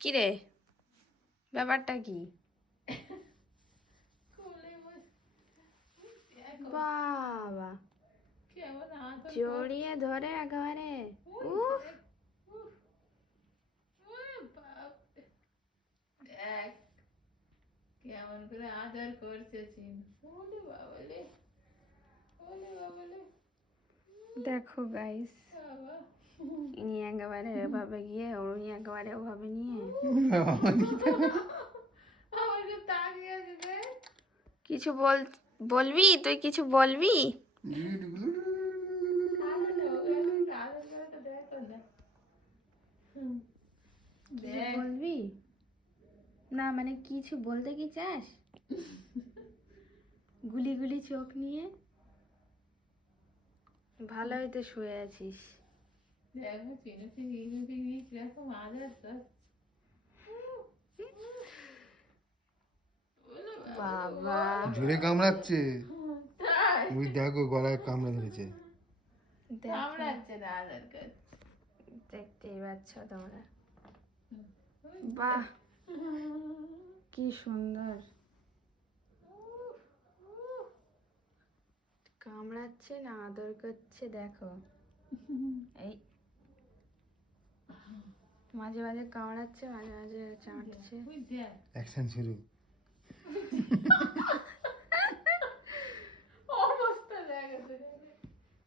কি রে, ব্যাপারটা কি? বাবা, জড়িয়ে ধরে একেবারে। উফ, কেমন করে আদর করছে ওলে বাবালে, ওলে বাবালে। দেখো গাইস, বাবা ইনি একেবারে এভাবে গিয়ে উনি একেবারে ওভাবে নিয়ে আমাকে তাকিয়ে আছে রে। কিছু বলবি? তুই কিছু বলবি? আদর করে তো দেখো না। কিছু বলবি না? মানে কিছু বলতে কি চাস? গুলি গুলি চোখ নিয়ে ভালোই তো শুয়ে আছিস। দেখো চিনুকে নিয়ে কিরকম আদর করছে। বাবা, জোরে কামড়াচ্ছে। তাই ওই দেখো গলায় কামড়া ধরেছে। কামড়াচ্ছে না, আদর করছে। দেখতেই পাচ্ছ তোমরা। বাহ, কি সুন্দর কামড়াচ্ছে না আদর করছে। দেখো, এই মাঝে মাঝে কামড়াচ্ছে, মাঝে মাঝে চাটছে। ওই দেখ অ্যাকশন শুরু। অবস্থা দেখো তো।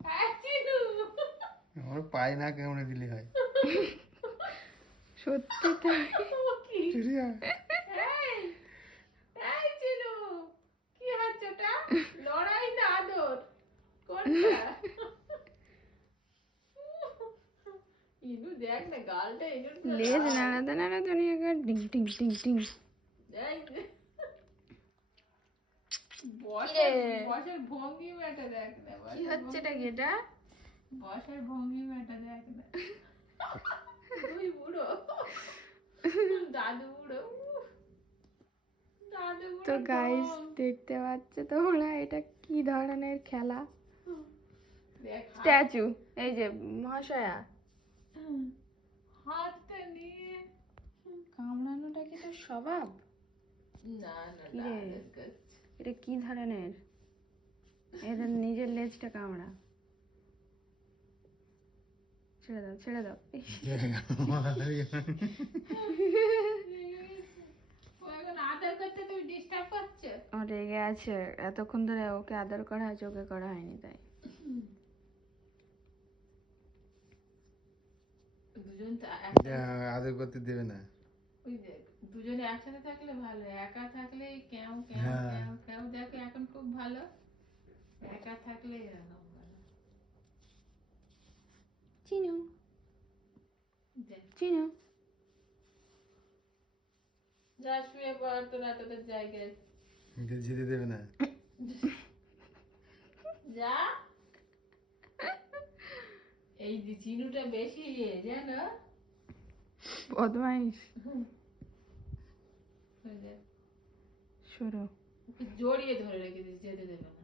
হ্যাঁ চিনু, আমার পায়ে না কামড়ে দিলে হয়। সত্যি তাই। ও কি? চুরিয়া। এই, এই চিনু, কি হচ্ছে ওটা? লড়াই না আদর কোনটা? ইনু দেখ না গালটা, ইনুর তো লেজ লাল। নাড়াতে নাড়াতে নিয়ে একবার ডিং টিং টিং টিং। দেখ কিরে? বসের ভঙ্গিমাটা দেখ না, কি হচ্ছে এটা কি এটা? বসের ভঙ্গিমাটা দেখ না। তুই বুড়ো, দাদু বুড়ো, দাদু বুড়ো। তো গাইস দেখতে পাচ্ছ তোমরা, এটা কি ধরনের খেলা? দেখ স্ট্যাচু, এই যে মহাশয়া, হাতটা নিয়ে। কামড়ানোটা কি তোর স্বভাব? না না কি না, রে? আদর করছে। এটা কি ধরনের? এটা নিজের লেজটা কামড়া। ছেড়ে দাও, ছেড়ে দাও। ও এখন আদর করতে তুমি ডিস্টার্ব করছো? ও রেগে আছে, এতক্ষণ ধরে ওকে আদর করা হয়েছে, ওকে করা হয়নি তাই। দুজন তো আদর করতে দেবে না। ওই দেখ, দুজনে একসাথে থাকলে ভালো, একা থাকলে ক্যাও ক্যাও হ্যাঁ। ক্যাও ক্যাও। দেখো এখন খুব ভালো, একা থাকলে এরকম ভালো। চিনু, দেখ চিনু, যা শুয়ে পড় তোরা তোদের জায়গায় যেতে দেবে না। যা। এই যে চিনুটা বেশি জানো। বদমাইশ। ওই দেখ, শুরু। ওকে জড়িয়ে ধরে রেখেছিস, যেতে দেবে না।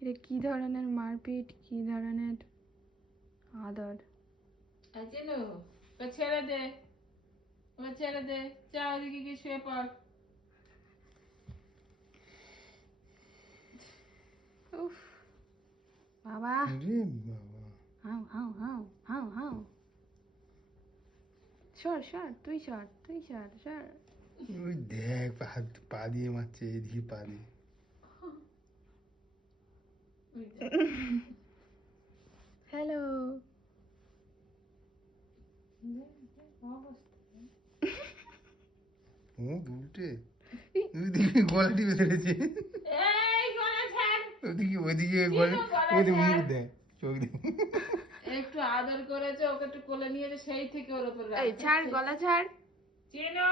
এটা কি ধরনের মারপিট, কি ধরনের আদর? আর চিনু, ওকে ছেড়ে দে, ওকে ছেড়ে দে, যা ওদিকে গিয়ে শুয়ে পড়। উফ বাবা, আরে বাবা। How how how how how. সর সর, তুই সর, তুই সর সর। ওই দেখ পা দিয়ে মারছে, এদিকে পা দিয়ে। ওই দেখ। হ্যালো। দেখ, দেখ, অবস্থা। ও উল্টে ওইদিকে গলা টিপে ধরেছে। এই গলা ছাড়। ওইদিকে চিনু, গলা, গলা ওইদিকে ছাড়। মুখ দেখ, চোখ দেখ। একটু আদর করেছে, ওকে একটু কোলে নিয়েছে, সেই থেকে ওর উপর রাগ এই ছাড়, হচ্ছে। গলা ছাড়। চিনু